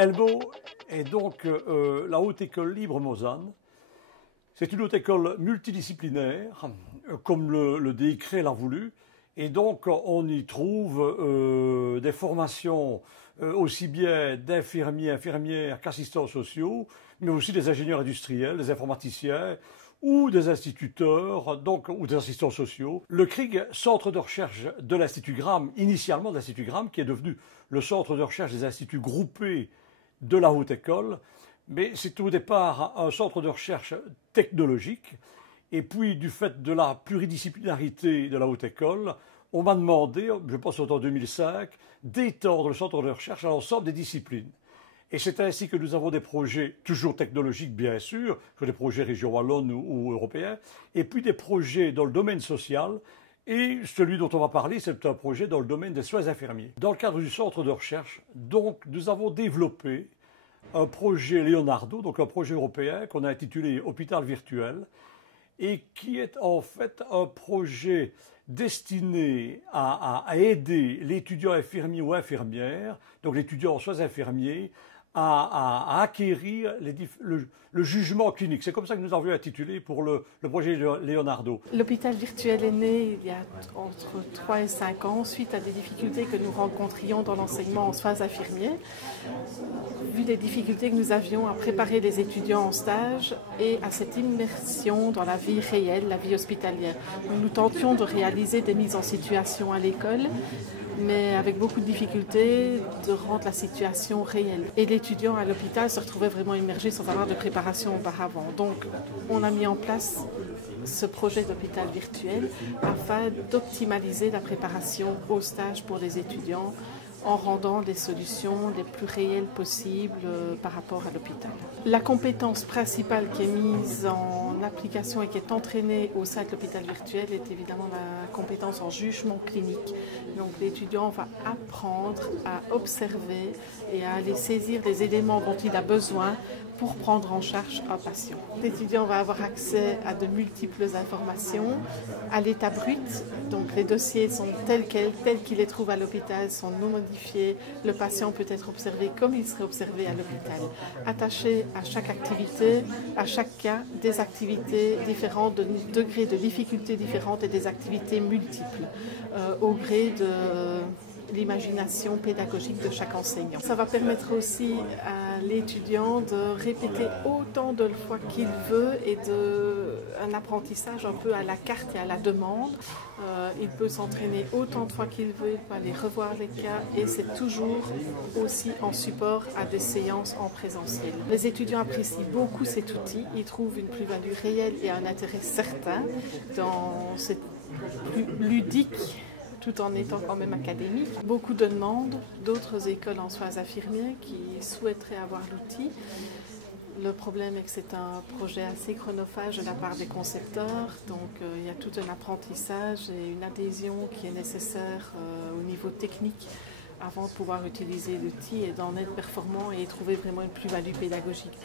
ELMO est donc la Haute École Libre Mozanne. C'est une haute école multidisciplinaire, comme le décret l'a voulu, et donc on y trouve des formations aussi bien d'infirmiers, infirmières qu'assistants sociaux, mais aussi des ingénieurs industriels, des informaticiens ou des instituteurs, donc, ou des assistants sociaux. Le CRIG, centre de recherche de l'Institut Gram, initialement de l'Institut Gram, qui est devenu le centre de recherche des instituts groupés de la Haute École, mais c'est au départ un centre de recherche technologique. Et puis, du fait de la pluridisciplinarité de la Haute École, on m'a demandé, je pense en 2005, d'étendre le centre de recherche à l'ensemble des disciplines. Et c'est ainsi que nous avons des projets, toujours technologiques bien sûr, que des projets région wallonne ou européens, et puis des projets dans le domaine social. Et celui dont on va parler, c'est un projet dans le domaine des soins infirmiers. Dans le cadre du centre de recherche, donc, nous avons développé un projet Leonardo, donc un projet européen qu'on a intitulé Hôpital virtuel, et qui est en fait un projet destiné à aider l'étudiant infirmier ou infirmière, donc l'étudiant en soins infirmiers, à acquérir le jugement clinique. C'est comme ça que nous avions intitulé pour le projet Leonardo. L'hôpital virtuel est né il y a entre 3 et 5 ans suite à des difficultés que nous rencontrions dans l'enseignement en soins infirmiers. Vu les difficultés que nous avions à préparer les étudiants en stage et à cette immersion dans la vie réelle, la vie hospitalière. Nous tentions de réaliser des mises en situation à l'école, mais avec beaucoup de difficultés de rendre la situation réelle. Et l'étudiant à l'hôpital se retrouvait vraiment immergé sans avoir de préparation auparavant. Donc on a mis en place ce projet d'hôpital virtuel afin d'optimaliser la préparation au stage pour les étudiants en rendant les solutions les plus réelles possibles par rapport à l'hôpital. La compétence principale qui est mise en application et qui est entraînée au sein de l'hôpital virtuel est évidemment la compétence en jugement clinique. Donc l'étudiant va apprendre à observer et à aller saisir les éléments dont il a besoin pour prendre en charge un patient. L'étudiant va avoir accès à de multiples informations, à l'état brut, donc les dossiers sont tels qu'ils les trouvent à l'hôpital, sont non modifiés, le patient peut être observé comme il serait observé à l'hôpital. Attaché à chaque activité, à chaque cas, des activités différentes, de degrés de difficulté différentes et des activités multiples, au gré de l'imagination pédagogique de chaque enseignant. Ça va permettre aussi à l'étudiant de répéter autant de fois qu'il veut et un apprentissage un peu à la carte et à la demande. Il peut s'entraîner autant de fois qu'il veut, il peut aller revoir les cas et c'est toujours aussi en support à des séances en présentiel. Les étudiants apprécient beaucoup cet outil, ils trouvent une plus-value réelle et un intérêt certain dans cette plus ludique tout en étant quand même académique. Beaucoup de demandes d'autres écoles en soins infirmiers qui souhaiteraient avoir l'outil. Le problème est que c'est un projet assez chronophage de la part des concepteurs, donc il y a tout un apprentissage et une adhésion qui est nécessaire au niveau technique avant de pouvoir utiliser l'outil et d'en être performant et trouver vraiment une plus-value pédagogique.